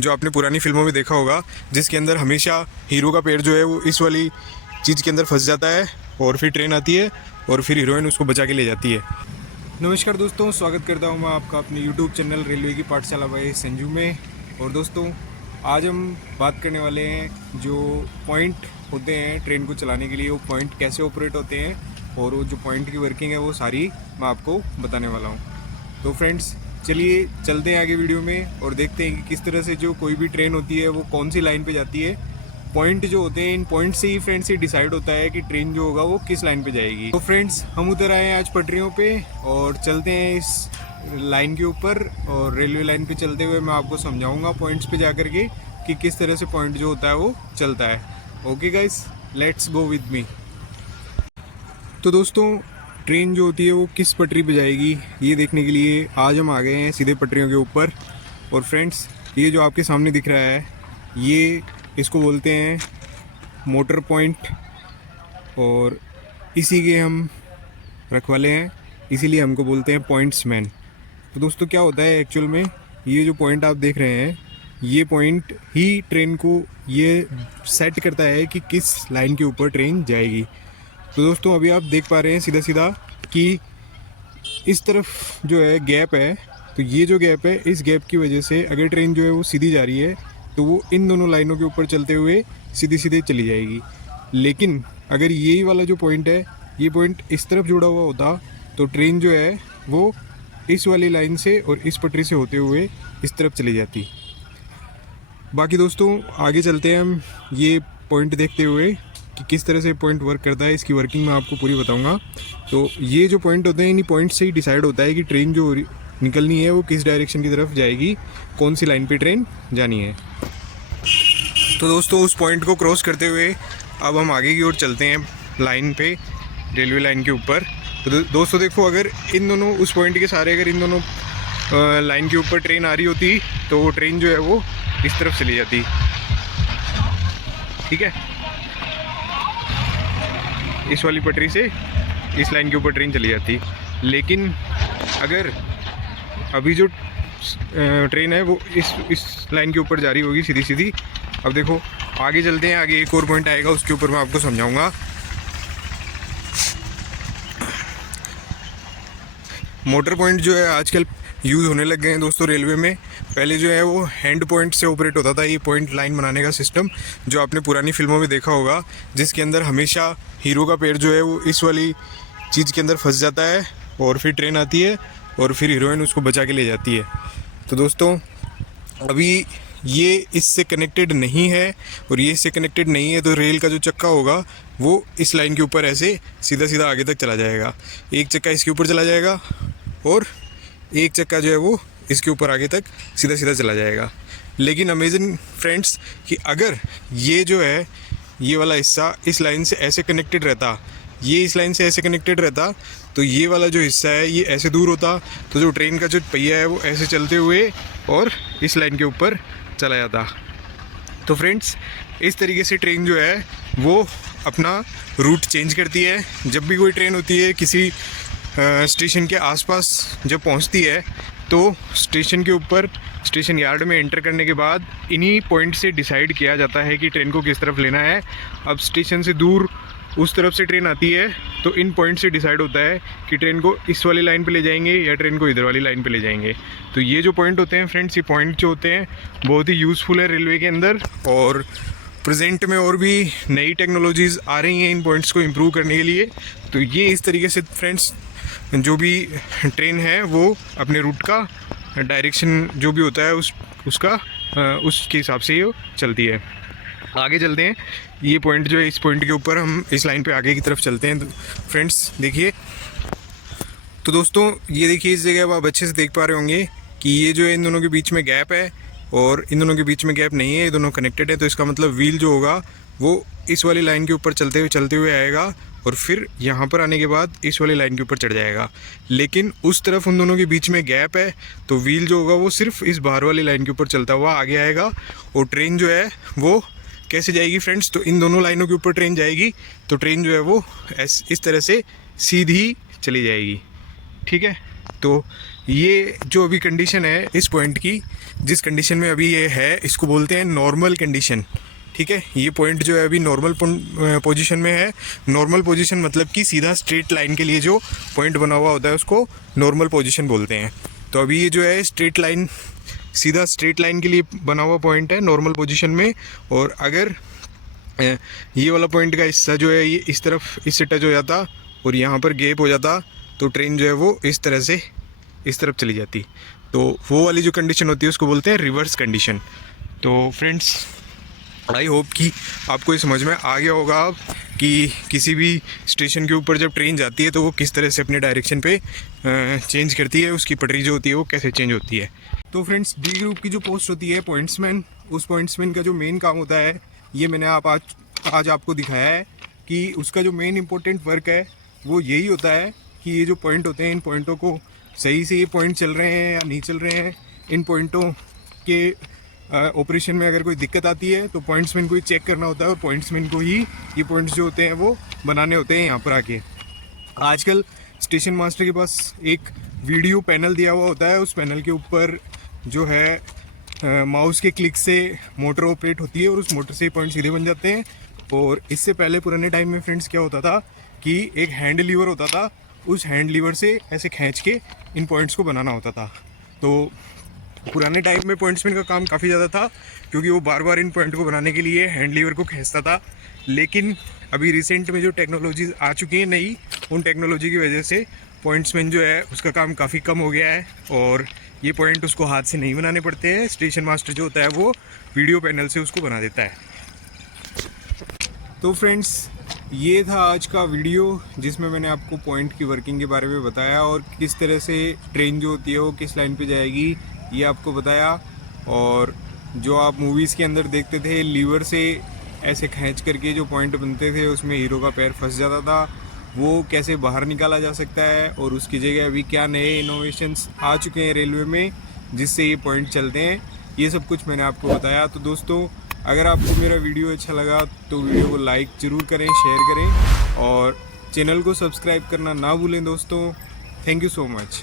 जो आपने पुरानी फिल्मों में देखा होगा, जिसके अंदर हमेशा हीरो का पैर जो है वो इस वाली चीज़ के अंदर फंस जाता है और फिर ट्रेन आती है और फिर हीरोइन उसको बचा के ले जाती है। नमस्कार दोस्तों, स्वागत करता हूँ मैं आपका अपने यूट्यूब चैनल रेलवे की पाठशाला बाय संजू में। और दोस्तों, आज हम बात करने वाले हैं जो पॉइंट होते हैं ट्रेन को चलाने के लिए, वो पॉइंट कैसे ऑपरेट होते हैं और वो जो पॉइंट की वर्किंग है वो सारी मैं आपको बताने वाला हूँ। तो फ्रेंड्स, चलिए चलते हैं आगे वीडियो में और देखते हैं कि किस तरह से जो कोई भी ट्रेन होती है वो कौन सी लाइन पे जाती है। पॉइंट जो होते हैं, इन पॉइंट से ही फ्रेंड्स ये डिसाइड होता है कि ट्रेन जो होगा वो किस लाइन पे जाएगी। तो फ्रेंड्स, हम उतर आए हैं आज पटरियों पे और चलते हैं इस लाइन के ऊपर, और रेलवे लाइन पे चलते हुए मैं आपको समझाऊंगा पॉइंट्स पे जाकर के कि किस तरह से पॉइंट जो होता है वो चलता है। Okay guys, let's go with me. तो दोस्तों, ट्रेन जो होती है वो किस पटरी पे जाएगी ये देखने के लिए आज हम आ गए हैं सीधे पटरियों के ऊपर। और फ्रेंड्स, ये जो आपके सामने दिख रहा है, ये इसको बोलते हैं मोटर पॉइंट, और इसी के हम रखवाले हैं, इसीलिए हमको बोलते हैं पॉइंट्समैन। तो दोस्तों, क्या होता है एक्चुअल में, ये जो पॉइंट आप देख रहे हैं, ये पॉइंट ही ट्रेन को ये सेट करता है कि किस लाइन के ऊपर ट्रेन जाएगी। तो दोस्तों, अभी आप देख पा रहे हैं सीधा सीधा कि इस तरफ जो है गैप है, तो ये जो गैप है, इस गैप की वजह से अगर ट्रेन जो है वो सीधी जा रही है तो वो इन दोनों लाइनों के ऊपर चलते हुए सीधी सीधे चली जाएगी। लेकिन अगर यही वाला जो पॉइंट है, ये पॉइंट इस तरफ जुड़ा हुआ होता तो ट्रेन जो है वो इस वाली लाइन से और इस पटरी से होते हुए इस तरफ चली जाती। बाकी दोस्तों, आगे चलते हैं हम ये पॉइंट देखते हुए कि किस तरह से पॉइंट वर्क करता है, इसकी वर्किंग मैं आपको पूरी बताऊंगा। तो ये जो पॉइंट होते हैं, इन्हीं पॉइंट से ही डिसाइड होता है कि ट्रेन जो निकलनी है वो किस डायरेक्शन की तरफ जाएगी, कौन सी लाइन पे ट्रेन जानी है। तो दोस्तों, उस पॉइंट को क्रॉस करते हुए अब हम आगे की ओर चलते हैं लाइन पे, रेलवे लाइन के ऊपर। तो दोस्तों देखो, अगर इन दोनों उस पॉइंट के सारे अगर इन दोनों लाइन के ऊपर ट्रेन आ रही होती तो वो ट्रेन जो है वो इस तरफ चली जाती। ठीक है, इस वाली पटरी से इस लाइन के ऊपर ट्रेन चली जाती। लेकिन अगर अभी जो ट्रेन है वो इस लाइन के ऊपर जा रही होगी सीधी सीधी। अब देखो, आगे चलते हैं, आगे एक और पॉइंट आएगा, उसके ऊपर मैं आपको समझाऊंगा। मोटर पॉइंट जो है आजकल यूज़ होने लग गए हैं दोस्तों रेलवे में। पहले जो है वो हैंड पॉइंट से ऑपरेट होता था, ये पॉइंट लाइन बनाने का सिस्टम, जो आपने पुरानी फिल्मों में देखा होगा, जिसके अंदर हमेशा हीरो का पैर जो है वो इस वाली चीज़ के अंदर फंस जाता है और फिर ट्रेन आती है और फिर हीरोइन उसको बचा के ले जाती है। तो दोस्तों, अभी ये इससे कनेक्टेड नहीं है, और ये इससे कनेक्टेड नहीं है, तो रेल का जो चक्का होगा वो इस लाइन के ऊपर ऐसे सीधा सीधा आगे तक चला जाएगा। एक चक्का इसके ऊपर चला जाएगा और एक चक्का जो है वो इसके ऊपर आगे तक सीधा सीधा चला जाएगा। लेकिन अमेजिंग फ्रेंड्स, कि अगर ये जो है ये वाला हिस्सा इस लाइन से ऐसे कनेक्टेड रहता, ये इस लाइन से ऐसे कनेक्टेड रहता, तो ये वाला जो हिस्सा है ये ऐसे दूर होता, तो जो ट्रेन का जो पहिया है वो ऐसे चलते हुए और इस लाइन के ऊपर चला जाता। तो फ्रेंड्स, इस तरीके से ट्रेन जो है वो अपना रूट चेंज करती है। जब भी कोई ट्रेन होती है किसी स्टेशन के आसपास जब पहुंचती है, तो स्टेशन के ऊपर स्टेशन यार्ड में एंटर करने के बाद इन्हीं पॉइंट से डिसाइड किया जाता है कि ट्रेन को किस तरफ लेना है। अब स्टेशन से दूर उस तरफ से ट्रेन आती है, तो इन पॉइंट से डिसाइड होता है कि ट्रेन को इस वाली लाइन पे ले जाएंगे या ट्रेन को इधर वाली लाइन पे ले जाएंगे। तो ये जो पॉइंट होते हैं फ्रेंड्स, ये पॉइंट जो होते हैं बहुत ही यूज़फुल है रेलवे के अंदर, और प्रेजेंट में और भी नई टेक्नोलॉजीज़ आ रही हैं इन पॉइंट्स को इम्प्रूव करने के लिए। तो ये इस तरीके से फ्रेंड्स, जो भी ट्रेन है वो अपने रूट का डायरेक्शन जो भी होता है उसके हिसाब से ये चलती है। आगे चलते हैं, ये पॉइंट जो है, इस पॉइंट के ऊपर हम इस लाइन पे आगे की तरफ चलते हैं। फ्रेंड्स देखिए, तो दोस्तों ये देखिए, इस जगह आप अच्छे से देख पा रहे होंगे कि ये जो है इन दोनों के बीच में गैप है और इन दोनों के बीच में गैप नहीं है, ये दोनों कनेक्टेड है। तो इसका मतलब व्हील जो होगा वो इस वाली लाइन के ऊपर चलते हुए आएगा और फिर यहाँ पर आने के बाद इस वाली लाइन के ऊपर चढ़ जाएगा। लेकिन उस तरफ उन दोनों के बीच में गैप है, तो व्हील जो होगा वो सिर्फ इस बाहर वाली लाइन के ऊपर चलता हुआ आगे आएगा। और ट्रेन जो है वो कैसे जाएगी फ्रेंड्स, तो इन दोनों लाइनों के ऊपर ट्रेन जाएगी, तो ट्रेन जो है वो इस तरह से सीधी चली जाएगी। ठीक है, तो ये जो अभी कंडीशन है इस पॉइंट की, जिस कंडीशन में अभी ये है, इसको बोलते हैं नॉर्मल कंडीशन। ठीक है, ये पॉइंट जो है अभी नॉर्मल पोजीशन में है। नॉर्मल पोजीशन मतलब कि सीधा स्ट्रेट लाइन के लिए जो पॉइंट बना हुआ होता है उसको नॉर्मल पोजीशन बोलते हैं। तो अभी ये जो है स्ट्रेट लाइन, सीधा स्ट्रेट लाइन के लिए बना हुआ पॉइंट है नॉर्मल पोजीशन में। और अगर ये वाला पॉइंट का हिस्सा जो है ये इस तरफ इससे टच हो जाता और यहाँ पर गैप हो जाता तो ट्रेन जो है वो इस तरह से इस तरफ चली जाती। तो वो वाली जो कंडीशन होती है उसको बोलते हैं रिवर्स कंडीशन। तो फ्रेंड्स, आई होप कि आपको ये समझ में आ गया होगा अब कि किसी भी स्टेशन के ऊपर जब ट्रेन जाती है तो वो किस तरह से अपने डायरेक्शन पे चेंज करती है, उसकी पटरी जो होती है वो कैसे चेंज होती है। तो फ्रेंड्स, डी ग्रुप की जो पोस्ट होती है पॉइंट्समैन, उस पॉइंट्समैन का जो मेन काम होता है ये मैंने आज आपको दिखाया है कि उसका जो मेन इंपॉर्टेंट वर्क है वो यही होता है कि ये जो पॉइंट होते हैं इन पॉइंटों को सही से ये पॉइंट चल रहे हैं या नहीं चल रहे हैं, इन पॉइंटों के ऑपरेशन में अगर कोई दिक्कत आती है तो पॉइंट्समैन को ही चेक करना होता है और पॉइंट्समैन को ही ये पॉइंट्स जो होते हैं वो बनाने होते हैं यहाँ पर आके। आजकल स्टेशन मास्टर के पास एक वीडियो पैनल दिया हुआ होता है, उस पैनल के ऊपर जो है माउस के क्लिक से मोटर ऑपरेट होती है और उस मोटर से पॉइंट सीधे बन जाते हैं। और इससे पहले पुराने टाइम में फ्रेंड्स क्या होता था कि एक हैंड लीवर होता था, उस हैंड लीवर से ऐसे खींच के इन पॉइंट्स को बनाना होता था। तो पुराने टाइम में पॉइंट्समैन का काम काफ़ी ज़्यादा था क्योंकि वो बार बार इन पॉइंट को बनाने के लिए हैंड लीवर को खींचता था। लेकिन अभी रिसेंट में जो टेक्नोलॉजीज आ चुकी हैं नई, उन टेक्नोलॉजी की वजह से पॉइंट्समैन जो है उसका काम काफ़ी कम हो गया है और ये पॉइंट उसको हाथ से नहीं बनाने पड़ते हैं। स्टेशन मास्टर जो होता है वो वीडियो पैनल से उसको बना देता है। तो फ्रेंड्स, ये था आज का वीडियो जिसमें मैंने आपको पॉइंट की वर्किंग के बारे में बताया और किस तरह से ट्रेन जो होती है वो किस लाइन पे जाएगी ये आपको बताया। और जो आप मूवीज़ के अंदर देखते थे लीवर से ऐसे खींच करके जो पॉइंट बनते थे उसमें हीरो का पैर फंस जाता था, वो कैसे बाहर निकाला जा सकता है और उसकी जगह अभी क्या नए इनोवेशंस आ चुके हैं रेलवे में जिससे ये पॉइंट चलते हैं, ये सब कुछ मैंने आपको बताया। तो दोस्तों, अगर आपको मेरा वीडियो अच्छा लगा तो वीडियो को लाइक ज़रूर करें, शेयर करें और चैनल को सब्सक्राइब करना ना भूलें दोस्तों। Thank you so much.